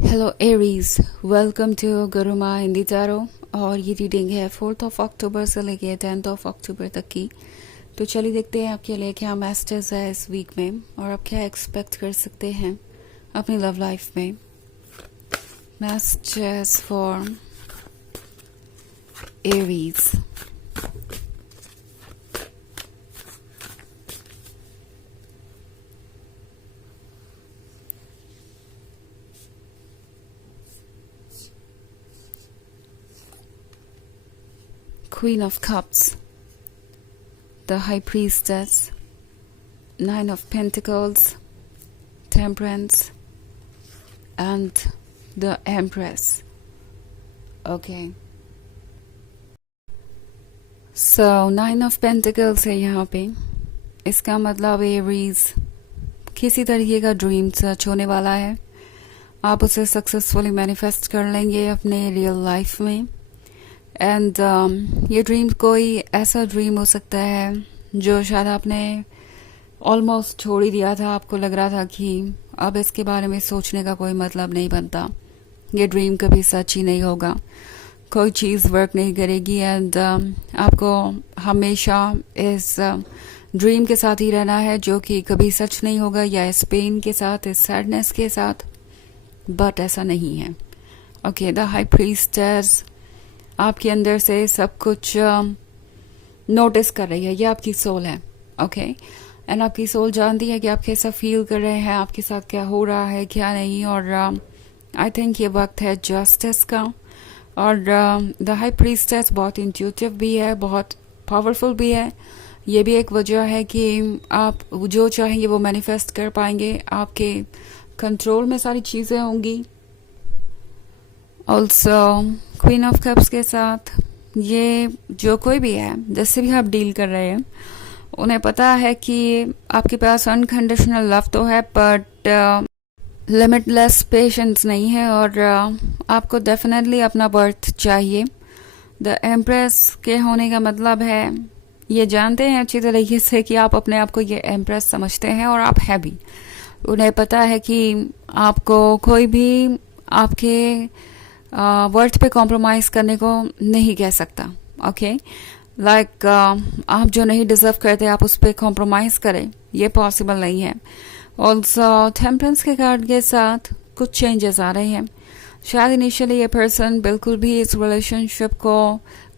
Hello Aries, welcome to Guruma Hindi tarot. और ये reading है 4 अक्टूबर से लेके 10 अक्टूबर तक की। तो चलिए देखते हैं आपके लिए क्या मैसेजेस है इस वीक में और आप क्या एक्सपेक्ट कर सकते हैं अपनी लव लाइफ में। Messages for Aries. Queen of Cups, the High Priestess, Nine of Pentacles, Temperance, and the Empress. Okay. So, Nine of Pentacles है यहाँ पे। इसका मतलब एरीज किसी तरीके का ड्रीम सच होने वाला है। आप उसे सक्सेसफुली मैनिफेस्ट कर लेंगे अपने रियल लाइफ में। एंड ये ड्रीम कोई ऐसा ड्रीम हो सकता है जो शायद आपने ऑलमोस्ट छोड़ ही दिया था। आपको लग रहा था कि अब इसके बारे में सोचने का कोई मतलब नहीं बनता, ये ड्रीम कभी सच ही नहीं होगा, कोई चीज़ वर्क नहीं करेगी। एंड आपको हमेशा इस ड्रीम के साथ ही रहना है जो कि कभी सच नहीं होगा, या इस पेन के साथ, इस सैडनेस के साथ। बट ऐसा नहीं है। ओके, द हाई प्रीस्टेस आपके अंदर से सब कुछ नोटिस कर रही है। ये आपकी सोल है। ओके, एंड आपकी सोल जानती है कि आप कैसा फील कर रहे हैं, आपके साथ क्या हो रहा है क्या नहीं। और आई थिंक ये वक्त है जस्टिस का। और द हाई प्रीस्टेस बहुत इंट्यूटिव भी है, बहुत पावरफुल भी है। ये भी एक वजह है कि आप जो चाहेंगे वो मैनिफेस्ट कर पाएंगे। आपके कंट्रोल में सारी चीज़ें होंगी। ऑल्सो क्वीन ऑफ कप्स के साथ ये जो कोई भी है, जिससे भी आप डील कर रहे हैं, उन्हें पता है कि आपके पास अनकंडीशनल लव तो है बट लिमिटलेस पेशेंस नहीं है। और आपको डेफिनेटली अपना बर्थ चाहिए। द एम्प्रेस के होने का मतलब है, ये जानते हैं अच्छी तरीके से कि आप अपने आप को ये एम्प्रेस समझते हैं और आप है भी। उन्हें पता है कि आपको कोई भी आपके वर्थ पे कॉम्प्रोमाइज करने को नहीं कह सकता। ओके, लाइक आप जो नहीं डिजर्व करते आप उस पर कॉम्प्रोमाइज करें, ये पॉसिबल नहीं है। ऑल्सो टेम्परेंस के कार्ड के साथ कुछ चेंजेस आ रहे हैं। शायद इनिशियली ये पर्सन बिल्कुल भी इस रिलेशनशिप को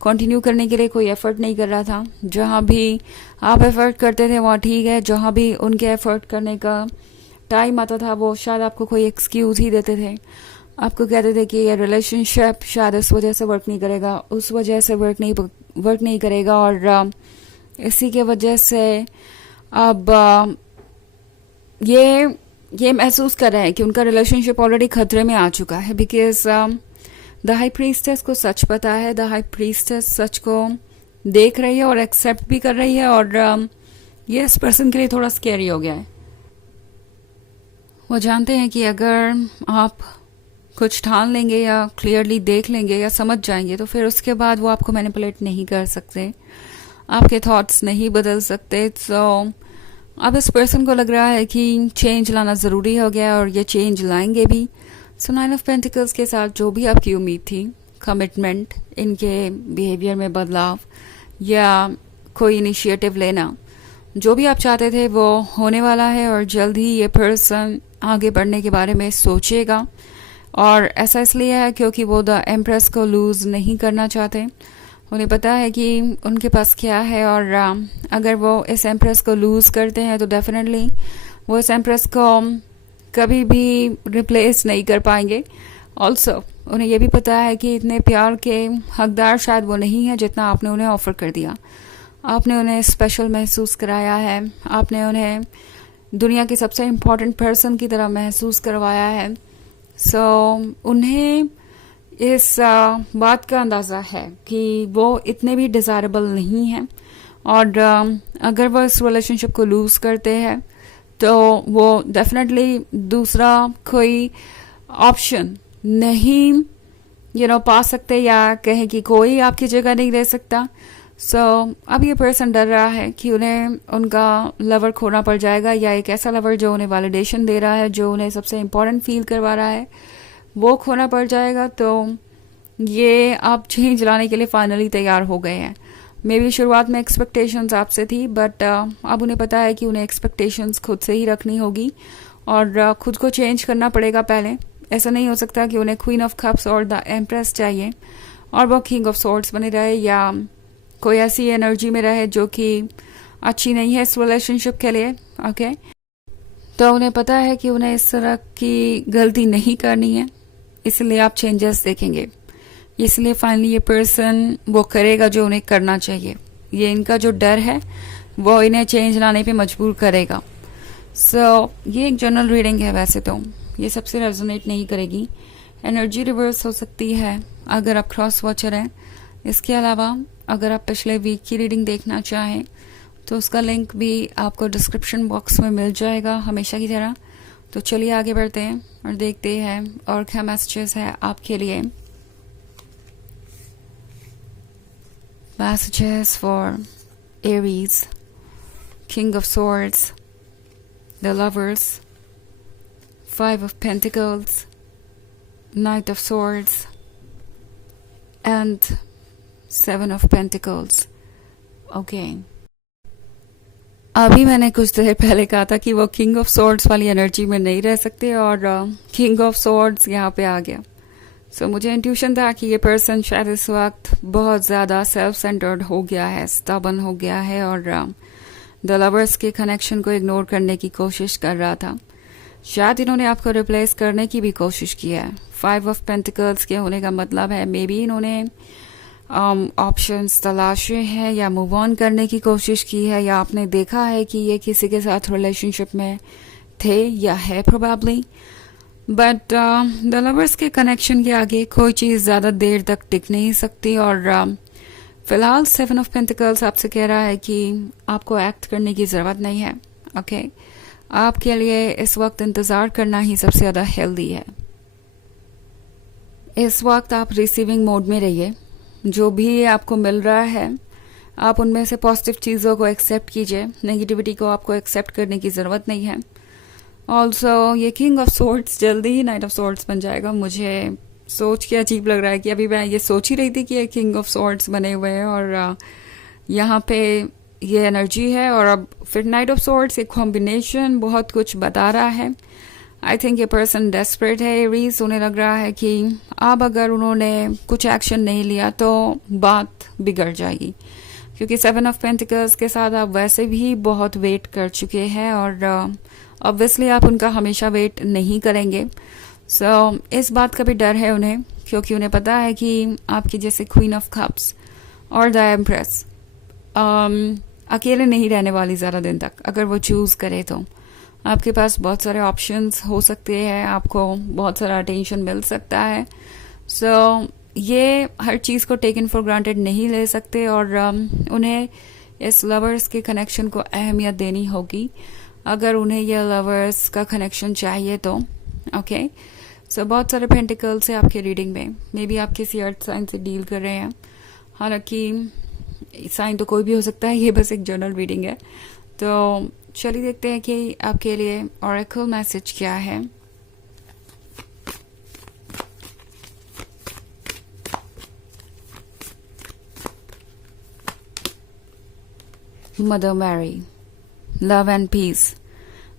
कंटिन्यू करने के लिए कोई एफर्ट नहीं कर रहा था। जहाँ भी आप एफर्ट करते थे वहाँ ठीक है, जहाँ भी उनके एफर्ट करने का टाइम आता था वो शायद आपको कोई एक्सक्यूज ही देते थे। आपको कहते थे कि ये रिलेशनशिप शायद इस वजह से वर्क नहीं करेगा, उस वजह से वर्क नहीं करेगा। और इसी के वजह से अब ये महसूस कर रहे हैं कि उनका रिलेशनशिप ऑलरेडी खतरे में आ चुका है। बिकॉज द हाई प्रीस्टेस को सच पता है। द हाई प्रीस्टेस सच को देख रही है और एक्सेप्ट भी कर रही है। और ये इस पर्सन के लिए थोड़ा स्कैरी हो गया है। वो जानते हैं कि अगर आप कुछ ठान लेंगे या क्लियरली देख लेंगे या समझ जाएंगे तो फिर उसके बाद वो आपको मैनिपुलेट नहीं कर सकते, आपके थॉट्स नहीं बदल सकते। सो अब इस पर्सन को लग रहा है कि चेंज लाना ज़रूरी हो गया और ये चेंज लाएंगे भी। सो नाइन ऑफ पेंटिकल्स के साथ जो भी आपकी उम्मीद थी, कमिटमेंट, इनके बिहेवियर में बदलाव या कोई इनिशिएटिव लेना, जो भी आप चाहते थे वो होने वाला है। और जल्द ही ये पर्सन आगे बढ़ने के बारे में सोचेगा। और ऐसा इसलिए है क्योंकि वो द एम्प्रेस को लूज़ नहीं करना चाहते। उन्हें पता है कि उनके पास क्या है। और अगर वो इस एम्प्रेस को लूज़ करते हैं तो डेफिनेटली वो इस एम्प्रेस को कभी भी रिप्लेस नहीं कर पाएंगे। ऑल्सो उन्हें ये भी पता है कि इतने प्यार के हकदार शायद वो नहीं है जितना आपने उन्हें ऑफर कर दिया। आपने उन्हें स्पेशल महसूस कराया है, आपने उन्हें दुनिया के सबसे इम्पोर्टेंट पर्सन की तरह महसूस करवाया है। सो उन्हें इस बात का अंदाज़ा है कि वो इतने भी डिज़ायरेबल नहीं हैं। और अगर वो इस रिलेशनशिप को लूज़ करते हैं तो वो डेफिनेटली दूसरा कोई ऑप्शन नहीं पा सकते, या कहें कि कोई आपकी जगह नहीं ले सकता। सो अब ये पर्सन डर रहा है कि उन्हें उनका लवर खोना पड़ जाएगा, या एक ऐसा लवर जो उन्हें वैलिडेशन दे रहा है, जो उन्हें सबसे इम्पोर्टेंट फील करवा रहा है, वो खोना पड़ जाएगा। तो ये आप चेंज लाने के लिए फाइनली तैयार हो गए हैं। मे बी शुरुआत में एक्सपेक्टेशंस आपसे थी, बट अब उन्हें पता है कि उन्हें एक्सपेक्टेशंस खुद से ही रखनी होगी और खुद को चेंज करना पड़ेगा पहले। ऐसा नहीं हो सकता कि उन्हें क्वीन ऑफ कप्स और द एम्प्रेस चाहिए और वो किंग ऑफ सोर्ड्स बने रहे, या कोई ऐसी एनर्जी में रहे जो कि अच्छी नहीं है इस रिलेशनशिप के लिए। ओके, तो उन्हें पता है कि उन्हें इस तरह की गलती नहीं करनी है, इसलिए आप चेंजेस देखेंगे। इसलिए फाइनली ये पर्सन वो करेगा जो उन्हें करना चाहिए। ये इनका जो डर है वो इन्हें चेंज लाने पे मजबूर करेगा। ये एक जनरल रीडिंग है। वैसे तो ये सबसे रेजोनेट नहीं करेगी, एनर्जी रिवर्स हो सकती है अगर आप क्रॉस वॉचर हैं। इसके अलावा अगर आप पिछले वीक की रीडिंग देखना चाहें तो उसका लिंक भी आपको डिस्क्रिप्शन बॉक्स में मिल जाएगा हमेशा की तरह। तो चलिए आगे बढ़ते हैं और देखते हैं और क्या मैसेजेस है आपके लिए। Messages for Aries, King of Swords, the Lovers, Five of Pentacles, Knight of Swords, and Seven of Pentacles. Okay. अभी मैंने कुछ देर पहले कहा था कि वो किंग ऑफ सोर्ड्स वाली एनर्जी में नहीं रह सकते और किंग ऑफ सोर्ड्स यहाँ पे आ गया। मुझे इंट्यूशन था कि ये पर्सन शायद इस वक्त बहुत ज़्यादा सेल्फ सेंटर्ड हो गया है, स्टबन हो गया है और द लवर्स के कनेक्शन को इग्नोर करने की कोशिश कर रहा था। शायद इन्होंने आपको रिप्लेस करने की भी कोशिश की है। फाइव ऑफ पेंटिकल्स के होने का मतलब है मे बी इन्होंने ऑप्शंस तलाशे हैं या मूव ऑन करने की कोशिश की है, या आपने देखा है कि ये किसी के साथ रिलेशनशिप में थे या है प्रोबेबली। बट द लवर्स के कनेक्शन के आगे कोई चीज़ ज़्यादा देर तक टिक नहीं सकती और फिलहाल सेवन ऑफ पेंटिकल्स आपसे कह रहा है कि आपको एक्ट करने की ज़रूरत नहीं है। ओके, आपके लिए इस वक्त इंतज़ार करना ही सबसे ज़्यादा हेल्दी है। इस वक्त आप रिसीविंग मोड में रहिए। जो भी आपको मिल रहा है आप उनमें से पॉजिटिव चीज़ों को एक्सेप्ट कीजिए, नेगेटिविटी को आपको एक्सेप्ट करने की ज़रूरत नहीं है। ऑल्सो ये किंग ऑफ सोर्ड्स जल्दी ही नाइट ऑफ सोर्ड्स बन जाएगा। मुझे सोच के अजीब लग रहा है कि अभी मैं ये सोच ही रही थी कि ये किंग ऑफ सोर्ड्स बने हुए हैं और यहाँ पे ये एनर्जी है और अब फिर नाइट ऑफ सोर्ड्स, एक कॉम्बिनेशन बहुत कुछ बता रहा है। आई थिंक ये पर्सन डेस्परेट है एरीज। उन्हें लग रहा है कि अब अगर उन्होंने कुछ एक्शन नहीं लिया तो बात बिगड़ जाएगी, क्योंकि सेवन ऑफ पेंटिकल्स के साथ आप वैसे भी बहुत वेट कर चुके हैं और ऑब्वियसली आप उनका हमेशा वेट नहीं करेंगे। इस बात का भी डर है उन्हें, क्योंकि उन्हें पता है कि आपकी जैसे क्वीन ऑफ कप्स और द एम्प्रेस अकेले नहीं रहने वाली ज़्यादा दिन तक। अगर वो चूज़ करे तो आपके पास बहुत सारे ऑप्शंस हो सकते हैं, आपको बहुत सारा अटेंशन मिल सकता है। ये हर चीज़ को टेकन फॉर ग्रांटेड नहीं ले सकते और उन्हें इस लवर्स के कनेक्शन को अहमियत देनी होगी अगर उन्हें यह लवर्स का कनेक्शन चाहिए तो। ओके, बहुत सारे पेंटिकल्स है आपके रीडिंग में। मे बी आप किसी अर्थ साइन से डील कर रहे हैं, हालांकि साइन तो कोई भी हो सकता है, ये बस एक जनरल रीडिंग है। तो चलिए देखते हैं कि आपके लिए ऑरेकल मैसेज क्या है। Mother Mary, love and peace.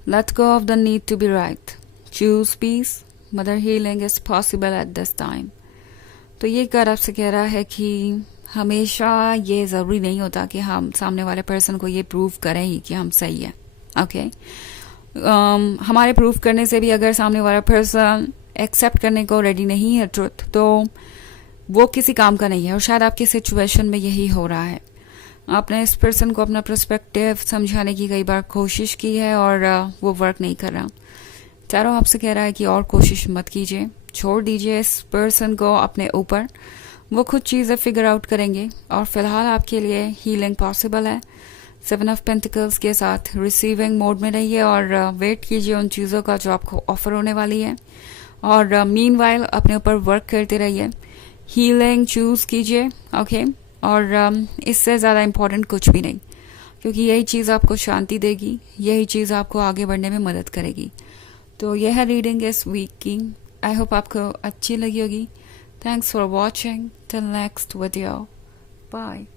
Let go of the need to be right. Choose peace. Mother healing is possible at this time. तो ये कार्ड आपसे कह रहा है कि हमेशा ये ज़रूरी नहीं होता कि हम सामने वाले पर्सन को ये प्रूव करें ही कि हम सही है। ओके, हमारे प्रूव करने से भी अगर सामने वाला पर्सन एक्सेप्ट करने को रेडी नहीं है ट्रुथ, तो वो किसी काम का नहीं है। और शायद आपकी सिचुएशन में यही हो रहा है। आपने इस पर्सन को अपना पर्सपेक्टिव समझाने की कई बार कोशिश की है और वो वर्क नहीं कर रहा। चारों आपसे कह रहा है कि और कोशिश मत कीजिए, छोड़ दीजिए इस पर्सन को अपने ऊपर, वो खुद चीज़ें फिगर आउट करेंगे और फिलहाल आपके लिए हीलिंग पॉसिबल है। सेवन ऑफ पेंटिकल्स के साथ रिसीविंग मोड में रहिए और वेट कीजिए उन चीज़ों का जो आपको ऑफर होने वाली है और मीनवाइल अपने ऊपर वर्क करते रहिए, हीलिंग चूज़ कीजिए। ओके, और इससे ज़्यादा इम्पोर्टेंट कुछ भी नहीं, क्योंकि यही चीज़ आपको शांति देगी, यही चीज़ आपको आगे बढ़ने में मदद करेगी। तो यह है रीडिंग इस वीक की। आई होप आपको अच्छी लगी होगी. Thanks for watching. Till next video. Bye.